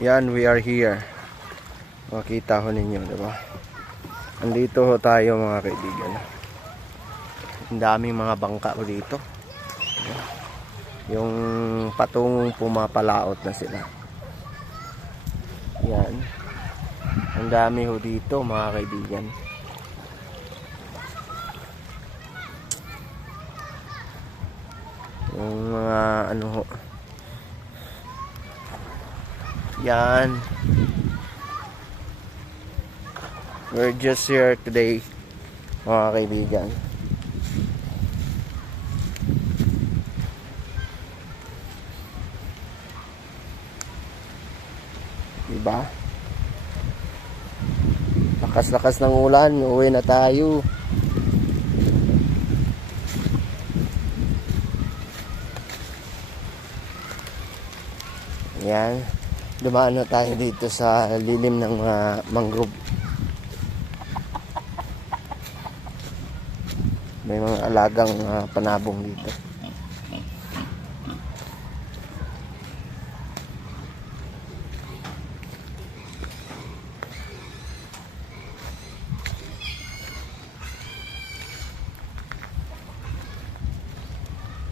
Yan, we are here. Makita ho ninyo, di ba? Andito ho tayo mga kaibigan. Ang daming mga bangka ho dito. Yung patungong pumapalaot na sila. Yan. Ang dami ho dito mga kaibigan. Yung mga ano ho. Yan. We're just here today, mga kaibigan. Diba? Lakas-lakas ng ulan, uwi na tayo. Yan. Dumaan na tayo dito sa lilim ng mga mangrove. May mga alagang ah, panabong dito.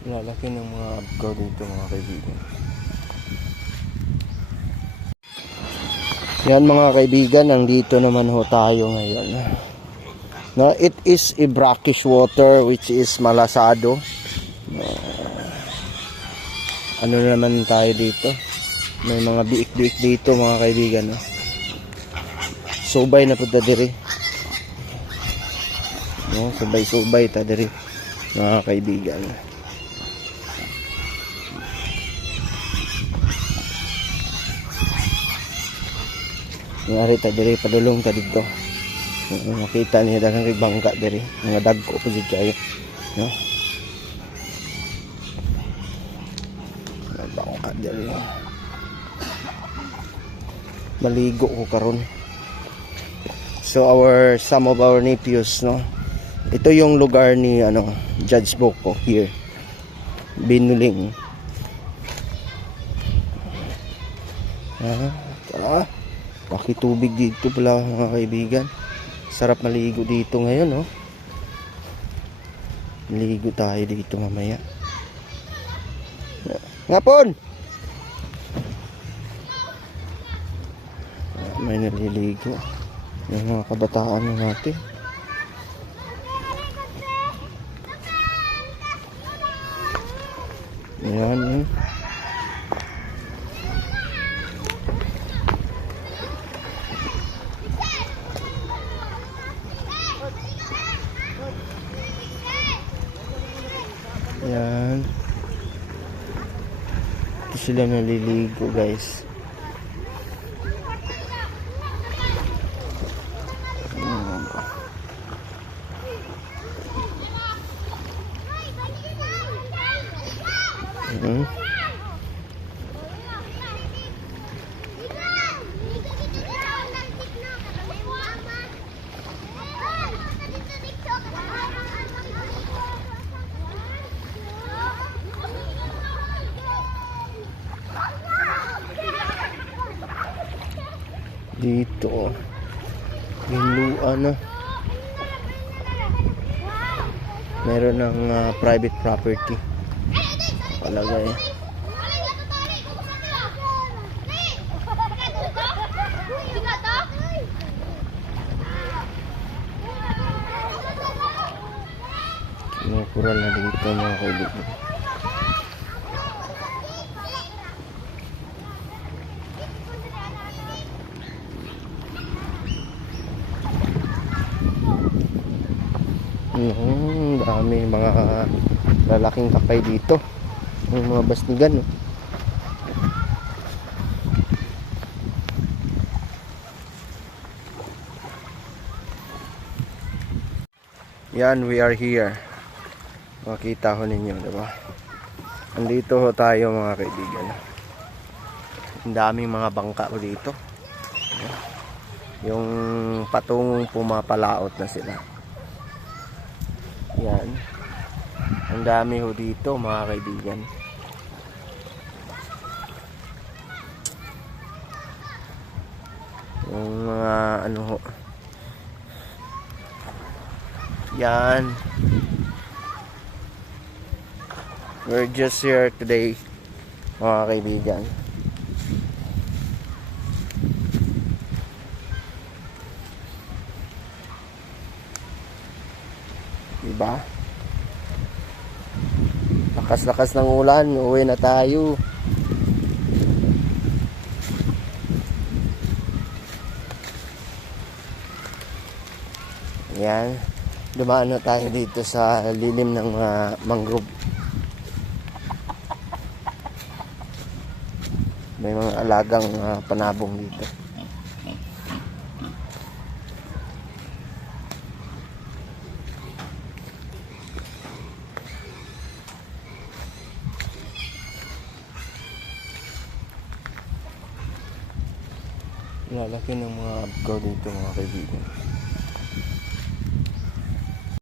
Lalaki ng mga abgaw dito mga kaibigan. Yan mga kaibigan, nandito naman ho tayo ngayon. Na it is a brackish water which is malasado. Uh, ano na naman tayo dito? May mga biik-biik dito mga kaibigan. No? Subay na punta diri. No, subay-subay ta diri mga kaibigan. Ngari ta diri padulong ta dito. Makita niya daghang kay bangka diri. Mga dagko po jud kayo. No? Bangka diri. Maligo ko karon. So our some of our nephews, no. Ito yung lugar ni ano, Judge Boko here. Binuling. Ah, ah. Pakitubig dito pala mga kaibigan. Sarap maligo dito ngayon, no? Maligo tayo dito mamaya. Ngapon! May naliligo. Yung mga kabataan na natin. Ayan, eh. Ayan. Ito sila naliligo, guys. Ayan. Dito, oh. Hinluan na. Meron ng ah, private property. Palagay. Kinukural na dito mga kaibigan. Mm, dami mga lalaking kakay dito. Yung mga basnigan, no? Yan, we are here. Makita ho ninyo, di ba? Andito ho tayo mga kaibigan. Ang daming mga bangka ho dito. Yung patungong pumapalaot na sila. Yan. Ang dami ho dito mga kaibigan. Yung mga ano ho. Yan. We're just here today, mga kaibigan. Diba? Lakas-lakas ng ulan, uwi na tayo. Yan. Dumaan na tayo dito sa lilim ng mga mangrove. May mga alagang ah, panabong dito. Lalaki ng mga abgaw dito mga kaibigan.